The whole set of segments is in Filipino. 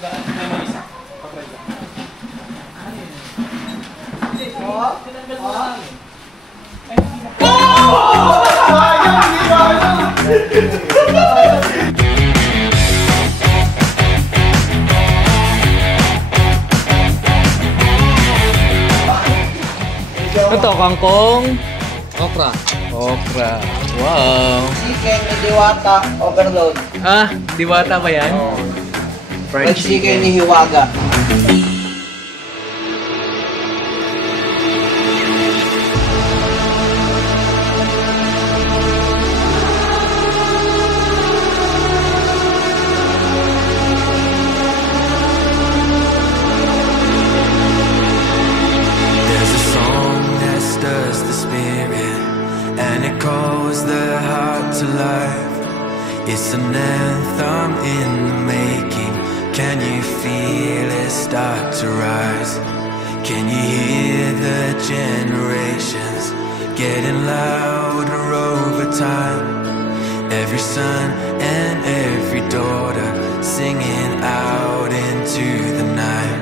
Ito, kangkong. Okra. Okra. Wow. Chicken ni Diwata overload. Ah, Diwata ba yan? Oh. Fried chicken ni Hiwaga. It's an anthem in the making. Can you feel it start to rise? Can you hear the generations getting louder over time? Every son and every daughter singing out into the night.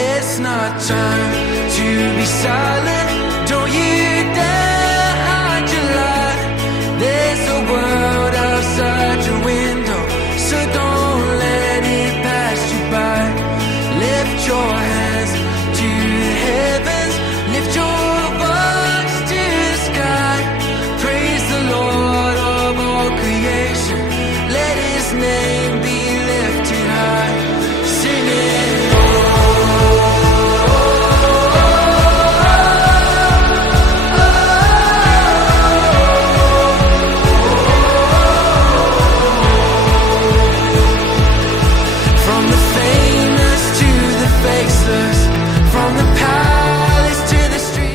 It's not time to be silent. Don't you dare hide your light. There's a world outside your window, so don't let it pass you by. Lift your hands to the heavens, lift your voice to the sky. Praise the Lord of all creation, let His name be lifted high. Sing it.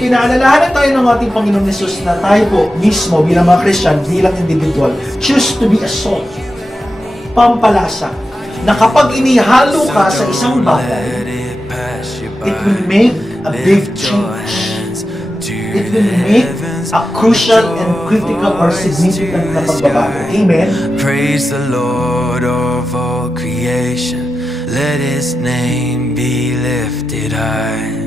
Pinaalalahanan tayo ng ating Panginoon Jesus na tayo po mismo bilang mga Christian, bilang individual, choose to be a salt. Pampalasa. Na kapag inihalo ka sa isang bagay, it will make a big change. It will make a crucial and critical or significant na pagbabago. Amen? Praise the Lord of all creation. Let His name be lifted high.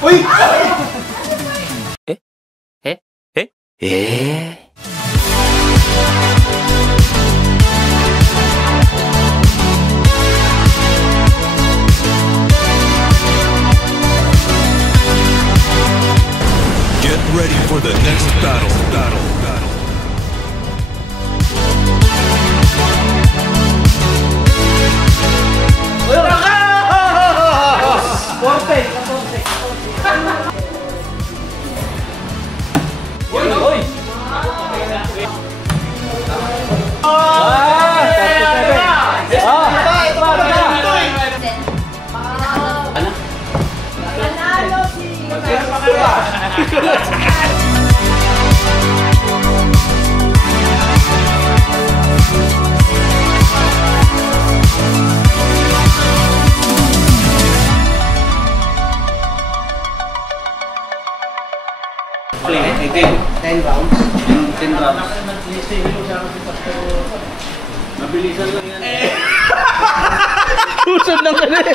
Uy! Get ready for the next battle. Ten rounds. 10 rounds. Mabilisan lang yan. Susunod lang ka na eh.